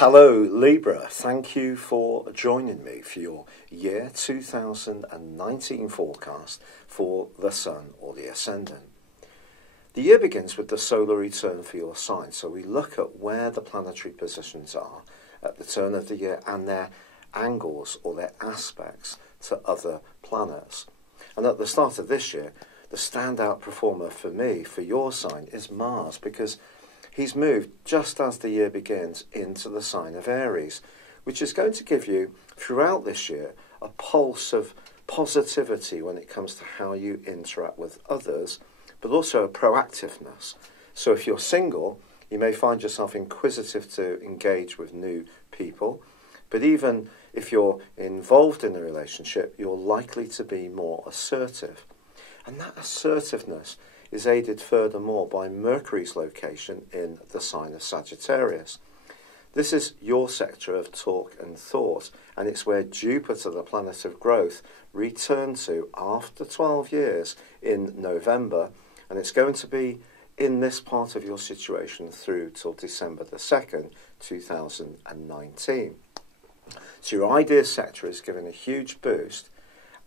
Hello Libra, thank you for joining me for your year 2019 forecast for the Sun or the Ascendant. The year begins with the solar return for your sign, so we look at where the planetary positions are at the turn of the year and their angles or their aspects to other planets. And at the start of this year, the standout performer for me, for your sign, is Mars, because he's moved just as the year begins into the sign of Aries, which is going to give you, throughout this year, a pulse of positivity when it comes to how you interact with others, but also a proactiveness. So if you're single, you may find yourself inquisitive to engage with new people, but even if you're involved in a relationship, you're likely to be more assertive. And that assertiveness is aided furthermore by Mercury's location in the sign of Sagittarius. This is your sector of talk and thought, and it's where Jupiter, the planet of growth, returned to after 12 years in November, and it's going to be in this part of your situation through till December the 2nd, 2019. So your ideas sector is given a huge boost,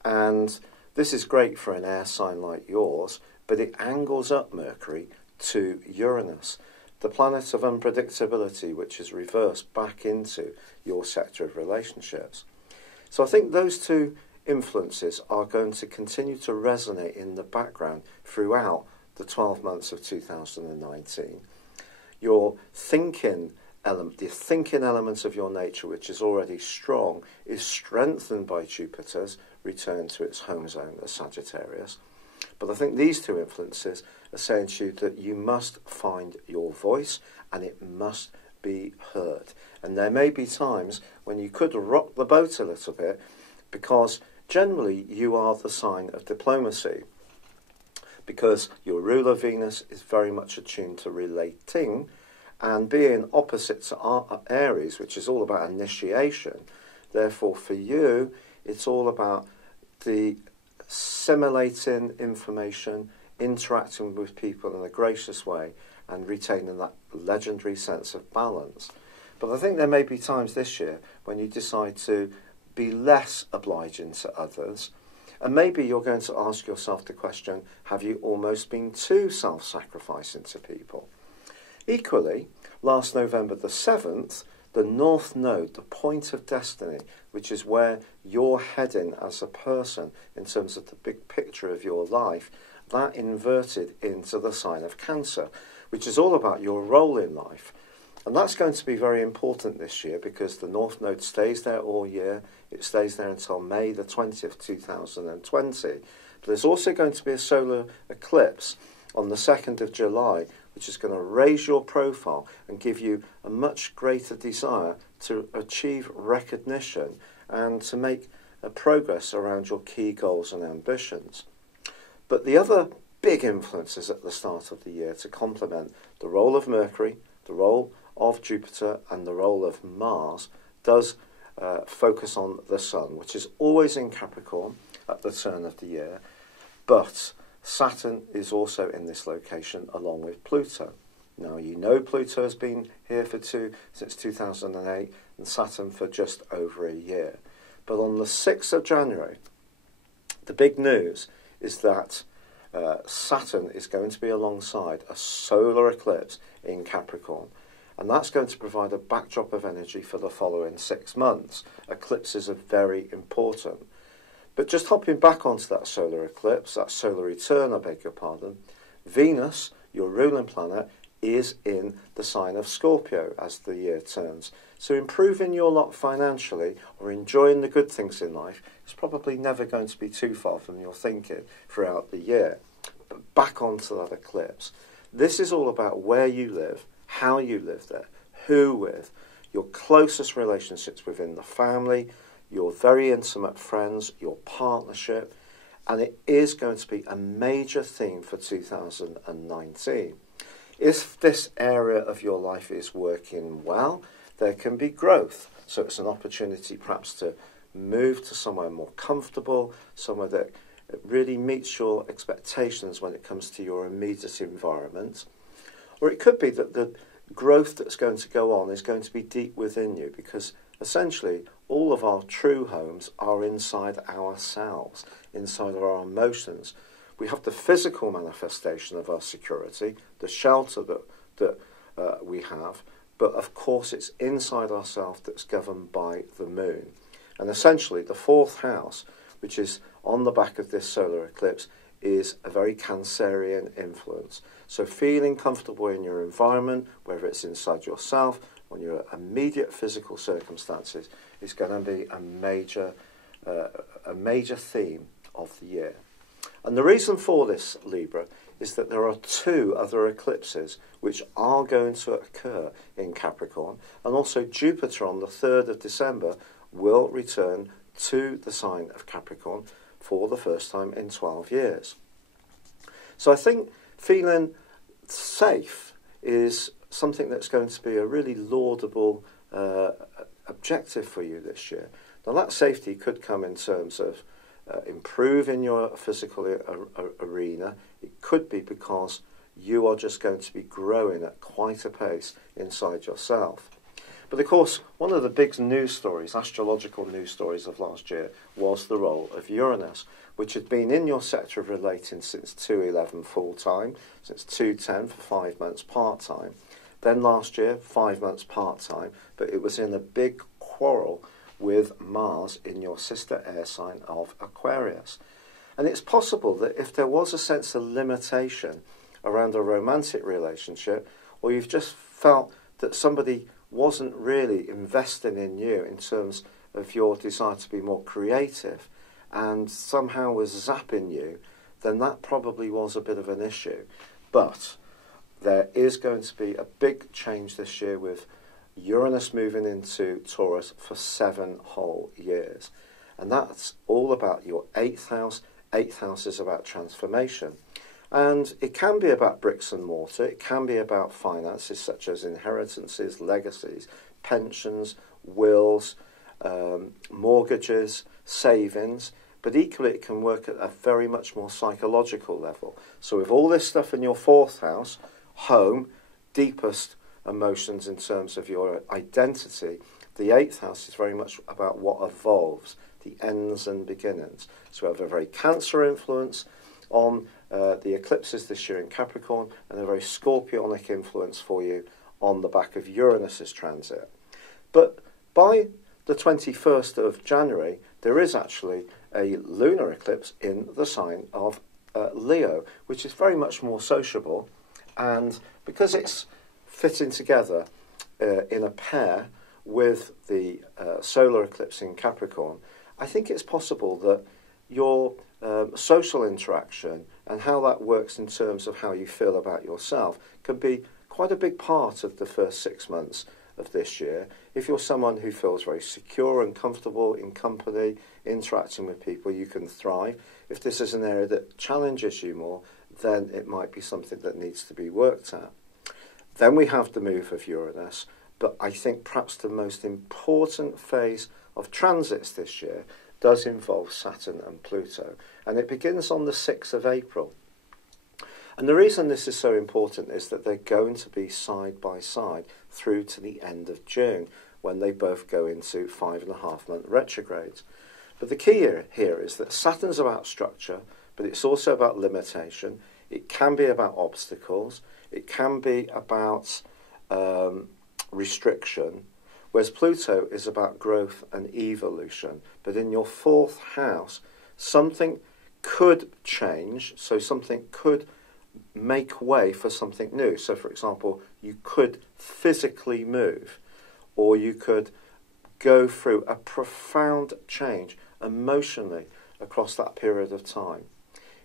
and this is great for an air sign like yours, but it angles up Mercury to Uranus, the planet of unpredictability, which is reversed back into your sector of relationships. So I think those two influences are going to continue to resonate in the background throughout the 12 months of 2019. Your thinking element, the thinking elements of your nature, which is already strong, is strengthened by Jupiter's return to its home zone as Sagittarius. But I think these two influences are saying to you that you must find your voice and it must be heard. And there may be times when you could rock the boat a little bit, because generally you are the sign of diplomacy, because your ruler Venus is very much attuned to relating, and being opposite to Aries, which is all about initiation. Therefore for you, it's all about the assimilating information, interacting with people in a gracious way, and retaining that legendary sense of balance. But I think there may be times this year when you decide to be less obliging to others, and maybe you're going to ask yourself the question, have you almost been too self-sacrificing to people? Equally, last November the 7th, the North Node, the point of destiny, which is where you're heading as a person in terms of the big picture of your life, that inverted into the sign of Cancer, which is all about your role in life. And that's going to be very important this year, because the North Node stays there all year. It stays there until May the 20th, 2020. But there's also going to be a solar eclipse on the 2nd of July, which is going to raise your profile and give you a much greater desire to achieve recognition and to make a progress around your key goals and ambitions. But the other big influences at the start of the year to complement the role of Mercury, the role of Jupiter, and the role of Mars does focus on the Sun, which is always in Capricorn at the turn of the year, but Saturn is also in this location along with Pluto. Now, you know Pluto has been here since 2008 and Saturn for just over a year. But on the 6th of January, the big news is that Saturn is going to be alongside a solar eclipse in Capricorn. And that's going to provide a backdrop of energy for the following 6 months. Eclipses are very important. But just hopping back onto that solar eclipse, that solar return, I beg your pardon, Venus, your ruling planet, is in the sign of Scorpio as the year turns. So improving your lot financially or enjoying the good things in life is probably never going to be too far from your thinking throughout the year. But back onto that eclipse. This is all about where you live, how you live there, who with, your closest relationships within the family, your very intimate friends, your partnership, and it is going to be a major theme for 2019. If this area of your life is working well, there can be growth. So it's an opportunity perhaps to move to somewhere more comfortable, somewhere that really meets your expectations when it comes to your immediate environment. Or it could be that the growth that's going to go on is going to be deep within you, because essentially all of our true homes are inside ourselves, inside of our emotions. We have the physical manifestation of our security, the shelter that we have, but of course it's inside ourselves that's governed by the moon. And essentially the fourth house, which is on the back of this solar eclipse, is a very Cancerian influence. So feeling comfortable in your environment, whether it's inside yourself or in your immediate physical circumstances, is going to be a major theme of the year. And the reason for this, Libra, is that there are two other eclipses which are going to occur in Capricorn, and also Jupiter on the 3rd of December will return to the sign of Capricorn for the first time in 12 years. So I think feeling safe is something that's going to be a really laudable objective for you this year. Now that safety could come in terms of improving your physical arena. It could be because you are just going to be growing at quite a pace inside yourself. But of course, one of the big news stories, astrological news stories of last year, was the role of Uranus, which had been in your sector of relating since 211 full-time, since 210 for 5 months part-time. Then last year, 5 months part-time, but it was in a big quarrel with Mars in your sister air sign of Aquarius. And it's possible that if there was a sense of limitation around a romantic relationship, or you've just felt that somebody wasn't really investing in you in terms of your desire to be more creative and somehow was zapping you, then that probably was a bit of an issue. But there is going to be a big change this year with Uranus moving into Taurus for 7 whole years. And that's all about your 8th house. 8th house is about transformation. And it can be about bricks and mortar. It can be about finances such as inheritances, legacies, pensions, wills, mortgages, savings. But equally it can work at a very much more psychological level. So with all this stuff in your 4th house, home, deepest emotions in terms of your identity, the 8th house is very much about what evolves, the ends and beginnings. So we have a very Cancer influence on the eclipses this year in Capricorn, and a very Scorpionic influence for you on the back of Uranus's transit. But by the 21st of January, there is actually a lunar eclipse in the sign of Leo, which is very much more sociable, and because it's fitting together in a pair with the solar eclipse in Capricorn, I think it's possible that your social interaction and how that works in terms of how you feel about yourself can be quite a big part of the first 6 months of this year. If you're someone who feels very secure and comfortable in company, interacting with people, you can thrive. If this is an area that challenges you more, then it might be something that needs to be worked at. Then we have the move of Uranus, but I think perhaps the most important phase of transits this year does involve Saturn and Pluto, and it begins on the 6th of April. And the reason this is so important is that they're going to be side by side through to the end of June, when they both go into 5.5-month retrogrades. But the key here is that Saturn's about structure, but it's also about limitation. It can be about obstacles. It can be about restriction, whereas Pluto is about growth and evolution. But in your 4th house, something could change, so something could make way for something new. So, for example, you could physically move, or you could go through a profound change emotionally across that period of time.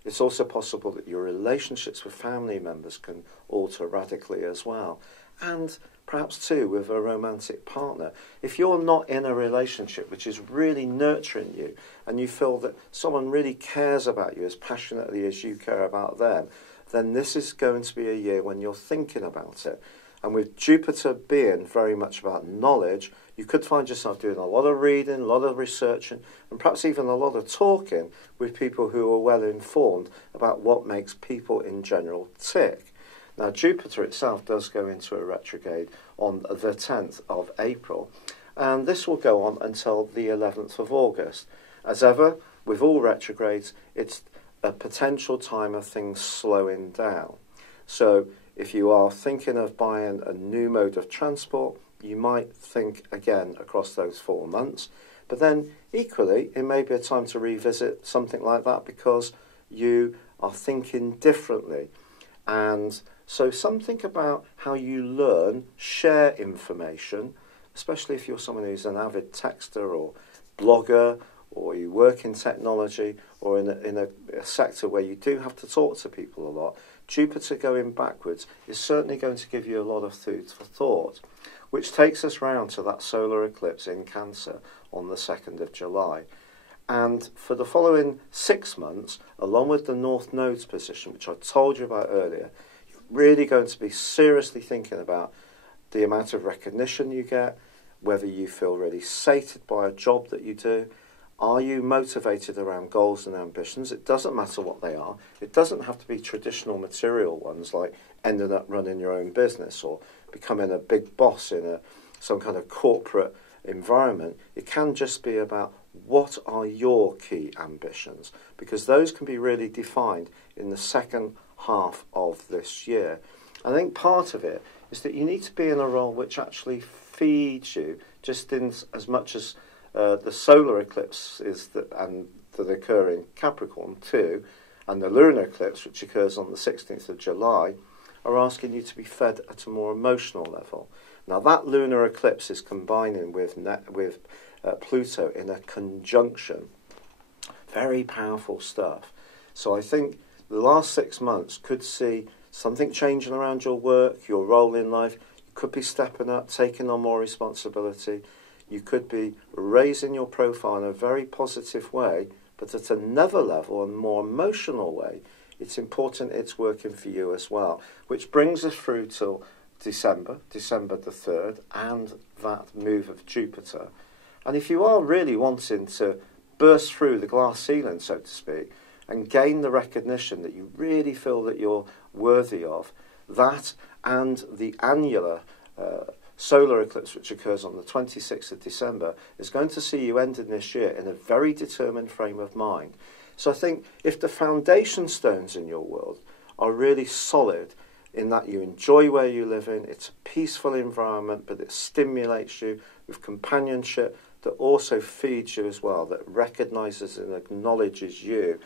It's also possible that your relationships with family members can alter radically as well. And perhaps too with a romantic partner. If you're not in a relationship which is really nurturing you, and you feel that someone really cares about you as passionately as you care about them, then this is going to be a year when you're thinking about it. And with Jupiter being very much about knowledge, you could find yourself doing a lot of reading, a lot of researching, and perhaps even a lot of talking with people who are well informed about what makes people in general tick. Now, Jupiter itself does go into a retrograde on the 10th of April, and this will go on until the 11th of August. As ever, with all retrogrades, it's a potential time of things slowing down. So if you are thinking of buying a new mode of transport, you might think again across those 4 months. But then equally, it may be a time to revisit something like that because you are thinking differently. And so something about how you learn, share information, especially if you're someone who's an avid texter or blogger, or you work in technology, or in a sector where you do have to talk to people a lot. Jupiter going backwards is certainly going to give you a lot of food for thought, which takes us round to that solar eclipse in Cancer on the 2nd of July. And for the following 6 months, along with the North Node's position, which I told you about earlier, you're really going to be seriously thinking about the amount of recognition you get, whether you feel really sated by a job that you do. Are you motivated around goals and ambitions? It doesn't matter what they are. It doesn't have to be traditional material ones like ending up running your own business or becoming a big boss in some kind of corporate environment. It can just be about what are your key ambitions, because those can be really defined in the second half of this year. I think part of it is that you need to be in a role which actually feeds you, just in as much as the solar eclipse that occur in Capricorn too, and the lunar eclipse, which occurs on the 16th of July, are asking you to be fed at a more emotional level. Now, that lunar eclipse is combining with Pluto in a conjunction. Very powerful stuff. So I think the last 6 months could see something changing around your work, your role in life. You could be stepping up, taking on more responsibility. You could be raising your profile in a very positive way, but at another level, a more emotional way, it's important it's working for you as well. Which brings us through till December the 3rd, and that move of Jupiter. And if you are really wanting to burst through the glass ceiling, so to speak, and gain the recognition that you really feel that you're worthy of, that and the annular solar eclipse, which occurs on the 26th of December, is going to see you ending this year in a very determined frame of mind. So I think if the foundation stones in your world are really solid, in that you enjoy where you live in, it's a peaceful environment, but it stimulates you with companionship that also feeds you as well, that recognises and acknowledges you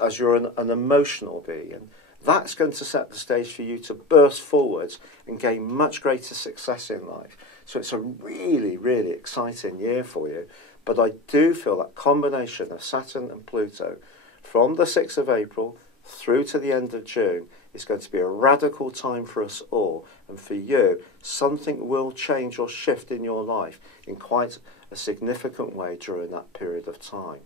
as you're an emotional being. That's going to set the stage for you to burst forwards and gain much greater success in life. So it's a really, really exciting year for you. But I do feel that combination of Saturn and Pluto from the 6th of April through to the end of June is going to be a radical time for us all. And for you, something will change or shift in your life in quite a significant way during that period of time.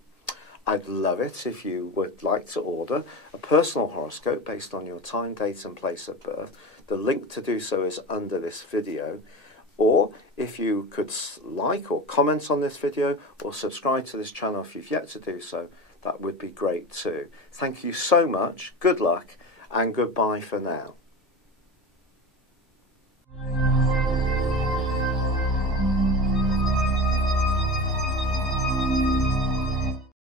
I'd love it if you would like to order a personal horoscope based on your time, date and place of birth. The link to do so is under this video. Or if you could like or comment on this video or subscribe to this channel if you've yet to do so, that would be great too. Thank you so much, good luck and goodbye for now.